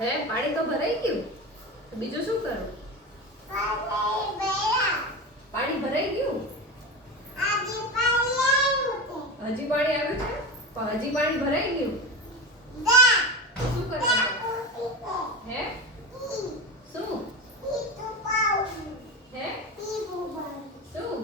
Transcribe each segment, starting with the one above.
હે પાણી તો ભરાઈ ગયું. બીજું શું કરું? પાણી ભરાઈ ગયું. હજી પાણી આવ્યું છે પણ હજી પાણી ભરાઈ ગયું. શું કરવાનું? હે શું? હે શું?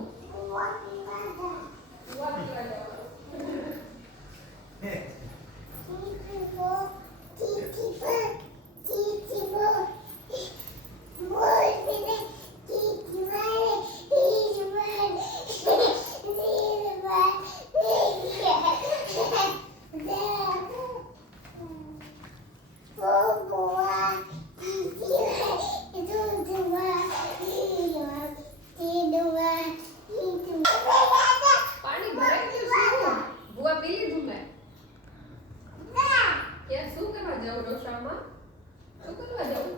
પાણી ભરાઈ ગયું. શું બુઆ પી લીધું મેં. ક્યાં શું કરવા જાઉં રસોડામાં? શું કરવા જાઉં?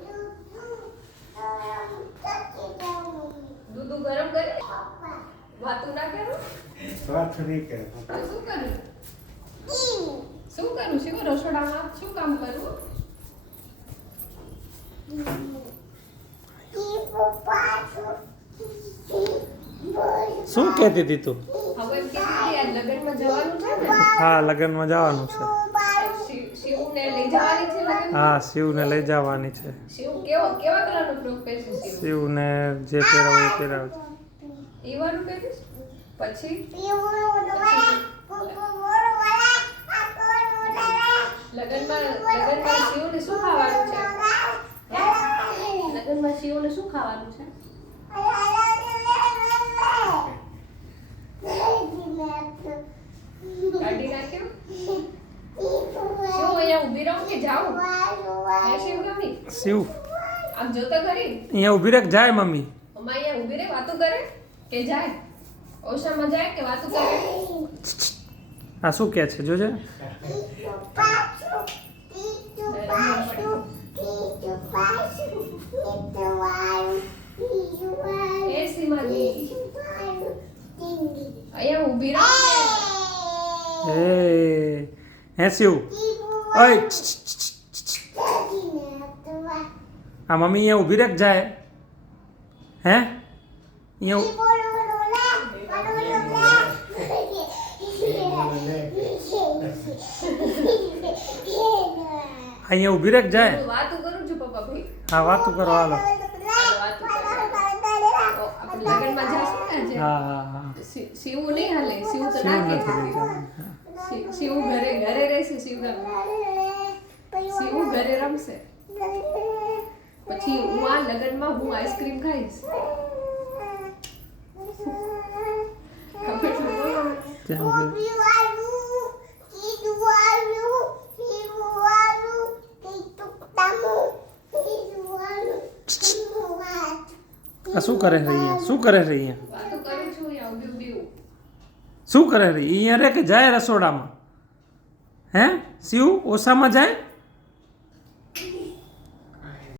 દૂધ ગરમ કરી વાતું ના કરું. વાત નહીં કરે. તો શું કરું? શું કરું? શું રસોડામાં શું કામ કરું? શું કહેતી હતી તું? હવે એમ કહેતી હતી, આ લગ્નમાં જવાનું છે ને? હા, લગ્નમાં જવાનું છે. શિવને લઈ જવાની છે લગ્નમાં? હા, શિવને લઈ જવાની છે. શિવ કેવા કલરનો ફ્રોક પહેરશે શિવ? શિવને જે પહેરાવે એ પહેરાવશે. એ વાળું પહેરીશ. પછી લગ્નમાં શિવને શું ખાવાનું છે? લગ્નમાં શિવને શું ખાવાનું છે? કાઢી નાખ્યો. શિવ અહીંયા ઊભી રહું કે જાઉં? હે શિવગામી? શિવ આમ જોતો કરી. અહીંયા ઊભી રહે કે જાય મમ્મી? મમ્મા અહીંયા ઊભી રહે વાતો કરે કે જાય? ઓશામાં જાય કે વાતો કરે? આ શું કહે છે જોજે. એ સીમાજી અહીંયા ઊભી રહો કે હે શિવ ઓય આ મમ્મી અહીંયા ઊભી રહે કે જાય? હે અહીંયા ઊભી રહે કે જાય? વાતો કરું છું પપ્પા ભાઈ. હા, વાતું કરો હાલો. આપણે લગ્નમાં જાશું ને આજે. હા હા હા. શિવ નહીં હાલે. શિવ તો શિવ ના નથી કે લઈ જવાનું. શિવ ઘરે રહેશે. શિવ ઘરે રમશે. પછી હું આ લગ્નમાં હું આઈસ્ક્રીમ ખાઈશ. ખબર છે બોલો? ત્યાં ઊભી. આ શું કરે છે અહીંયા? શું કરે છે અહીંયા? વાતો કરું છું અહીંયા ઊભી ઊભી. શું કરે છે અહીંયા? રે કે જાય રસોડામાં? હે શિવ ઓસામાં જાય?